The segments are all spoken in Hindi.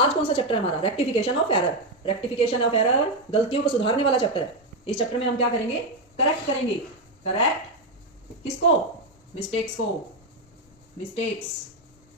आज कौन सा चैप्टर है हमारा? Rectification of error. Rectification of error, गलतियों को सुधारने वाला चैप्टर है। इस चैप्टर में हम क्या करेंगे? करेक्ट करेंगे। करेक्ट किसको? मिस्टेक्स को। मिस्टेक्स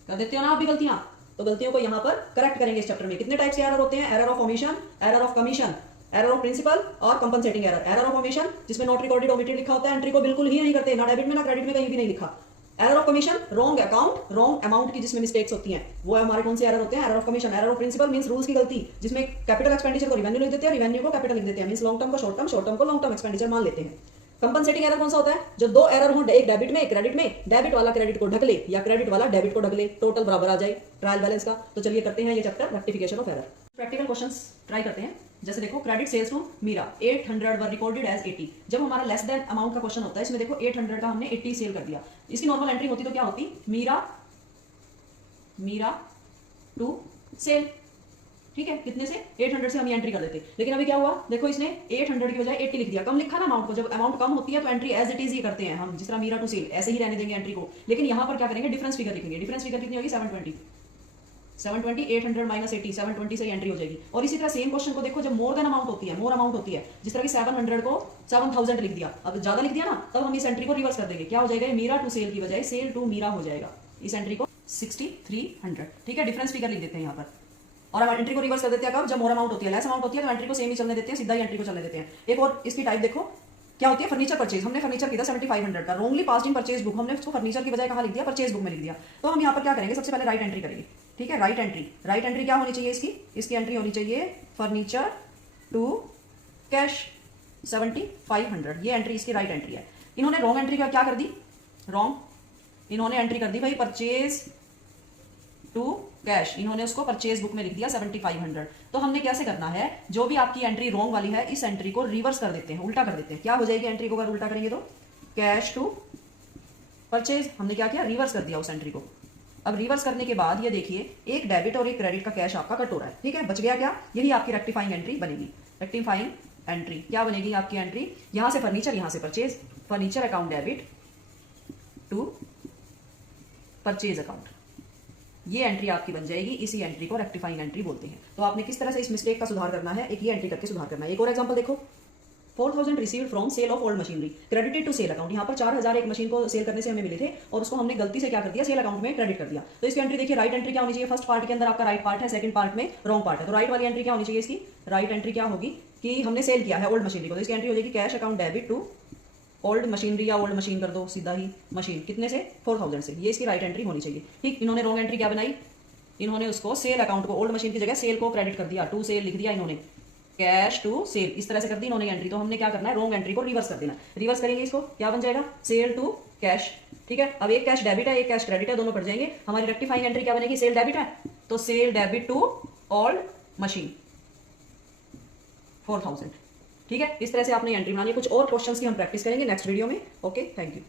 कर देते हो ना आप भी गलतियां, तो गलतियों को यहां पर करेक्ट करेंगे इस चैप्टर में। कितने टाइप्स के एरर होते हैं? Error of omission, error of commission, error of principle और compensating error. Error of omission जिसमें नॉट रिकॉर्डेड ओमिटेड लिखा होता है, एंट्री को बिल्कुल ही नहीं करते, ना डेबिट में ना क्रेडिट में, कहीं भी नहीं लिखा। Error of commission, wrong account wrong amount की जिसमें मिस्टेक्स होती हैं, वो हमारे कौन से एरर होते हैं? Error of commission. Error of principle means rules की गलती, जिसमें कैपिटल एक्सपेंडिचर को रिवेन्यू लिख देते हैं, रिवेन्यू को कैपिटल लिख देते हैं, मींस लॉन्ग टर्म को शॉर्ट टर्म, शॉर्ट टर्म को लॉन्ग टर्म एक्सपेंडिचर मान लेते हैं। कंपनसेटिंग एरर कौन सा होता है? जो दो एरर हो, एक डेबिट में एक क्रेडिट में, डेबिट वाला क्रेडिट को ढक ले या क्रेडिट वाला डेबिट को ढक ले, टोटल बराबर आ जाए ट्रायल बैलेंस का। तो चलिए करते हैं ये chapter rectification of error. Practical questions try करते हैं। जैसे देखो, credit sales to Meera 800 were recorded as 80। जब हमारा लेस देन अमाउंट का क्वेश्चन होता है, इसमें देखो 800 का हमने 80 सेल कर दिया। इसकी नॉर्मल एंट्री होती तो क्या होती? Meera to sale. ठीक है, कितने से? 800 से हम ये एंट्री कर देते। लेकिन अभी क्या हुआ? देखो, इसने 800 की बजाय 80 लिख दिया, कम लिखा ना अमाउंट को। जब अमाउंट कम होती है तो एंट्री एज इट इज ही करते हैं हम, जिस तरह मीरा टू सेल, ऐसे ही रहने देंगे एंट्री को। लेकिन यहां पर क्या करेंगे? डिफरेंस फिगर लिखेंगे। डिफरेंस फिगर कितनी होगी? 720। 800 माइनस 80, 720 से एंट्री हो जाएगी। और इसी तरह सेम क्वेश्चन को देखो, जब मोर देन अमाउंट होती है, मोर अमाउंट होती है, जिस तरह की 700 को 7000 लिख दिया, अब ज्यादा लिख दिया ना, तब हम इस एंट्री को रिवर्स कर देंगे। क्या हो जाएगा? मीरा टू सेल की बजाय सेल टू मीरा हो जाएगा। इस एंट्री को 6300। ठीक है, डिफरेंस फिगर लिख देते हैं यहाँ पर। और हम एंट्री को रिवर्स कर देते हैं कब? जब मोर अमाउंट होती है। लेस अमाउंट होती है तो एंट्री को सेम ही चलने देते हैं, सीधा ही एंट्री को चलने देते हैं। एक और इसकी टाइप देखो क्या होती है? Furniture purchase. हमने फर्नीचर किया 7500 का, रोंगली पास इन परचेज बुक, हमने उसको फर्नीचर की बजाय कहा लिख दिया? परचेज बुक में लिख दिया। तो हम यहाँ पर क्या करेंगे? सबसे पहले राइट एंट्री करेंगे। ठीक है, राइट एंट्री। राइट एंट्री क्या होनी चाहिए इसकी एंट्री होनी चाहिए फर्नीचर टू कैश 7500। ये एंट्री इसकी राइट एंट्री है। इन्होंने रॉन्ग एंट्री क्या कर दी? रॉन्ग इन्होंने एंट्री कर दी भाई परचेज टू कैश, इन्होंने उसको परचेज बुक में लिख दिया 7500। तो हमने कैसे करना है? जो भी आपकी एंट्री रॉन्ग वाली है, इस एंट्री को रिवर्स कर देते हैं, उल्टा कर देते हैं। क्या हो जाएगी एंट्री को अगर उल्टा करेंगे तो? Cash to purchase. हमने क्या किया? रिवर्स कर दिया उस एंट्री को। अब रिवर्स करने के बाद ये देखिए, एक डेबिट और एक क्रेडिट का कैश आपका कट हो रहा है। ठीक है, बच गया क्या? यही आपकी रेक्टिफाइंग एंट्री बनेगी। रेक्टिफाइंग एंट्री क्या बनेगी आपकी एंट्री? यहां से फर्नीचर, यहां से purchase, furniture account debit to purchase account, ये एंट्री आपकी बन जाएगी। इसी एंट्री को रेक्टिफाइंग एंट्री बोलते हैं। तो आपने किस तरह से इस मिस्टेक का सुधार करना है? एक ये एंट्री करके सुधार करना है। एक और एग्जांपल देखो, 4000 received from sale of old machinery credited to sale account. यहाँ पर 4000 एक मशीन को सेल करने से हमें मिले थे और उसको हमने गलती से क्या कर दिया? सेल अकाउंट में क्रेडिट कर दिया। तो इसकी एंट्री देखिए, राइट एंट्री क्या होनी चाहिए? फर्स्ट पार्ट के अंदर आपका राइट पार्ट है, सेकंड पार्ट में रॉन्ग पार्ट है। तो राइट वाली एंट्री क्या होनी चाहिए इसकी? राइट एंट्री क्या होगी कि हमने सेल किया है ओल्ड मशीनरी को, तो इसकी एंट्री हो जाएगी cash account debit to old machinery, या ओल्ड मशीन कर दो सीधा ही, मशीन कितने से? 4000 से। ये इसकी राइट एंट्री होनी चाहिए। ठीक, इन्होंने रॉन्ग एंट्री क्या बनाई? इन्होंने उसको सेल अकाउंट को, ओल्ड मशीन की जगह सेल को क्रेडिट कर दिया, टू सेल लिख दिया इन्होंने, कैश टू सेल, इस तरह से कर दी इन्होंने एंट्री। तो हमने क्या करना है? रॉन्ग एंट्री को रिवर्स कर देना। रिवर्स करेंगे इसको, क्या बन जाएगा? Sale to cash. ठीक है, अब एक कैश डेबिट है, एक कैश क्रेडिट है, दोनों पड़ जाएंगे। हमारी रेक्टिफाइंग एंट्री क्या बनेगी? सेल डेबिट है तो sale debit to old machine 4000। ठीक है, इस तरह से आपने एंट्री बनानी है। कुछ और क्वेश्चंस की हम प्रैक्टिस करेंगे नेक्स्ट वीडियो में। Okay, thank you.